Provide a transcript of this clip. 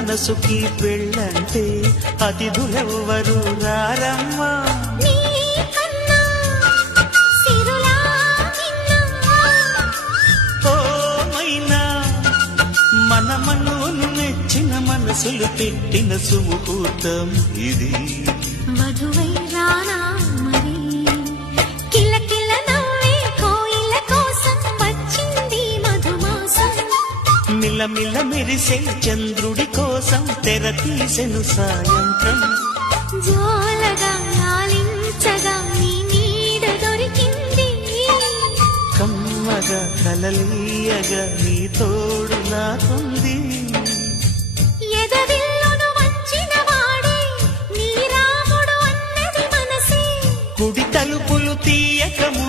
మనసుకి పెళ్ళంటే అతిథులెవ్వరు రారమ్మా. మన మనోను మెచ్చిన మనసులు పెట్టిన సుముహూర్తం ఇది. మధువై రానా మరి కిలకిల నవ్వే కోయిల కోసం వచ్చింది మధుమాసం. మిలమిల మెరిసే చంద్రుడి కోసం తెర తీసెను సాయంత్రం. జోలగా లాలించగా నీ నీడ దొరికింది. కమ్మగా కలలీయగా నీ తోడు నాకుంది.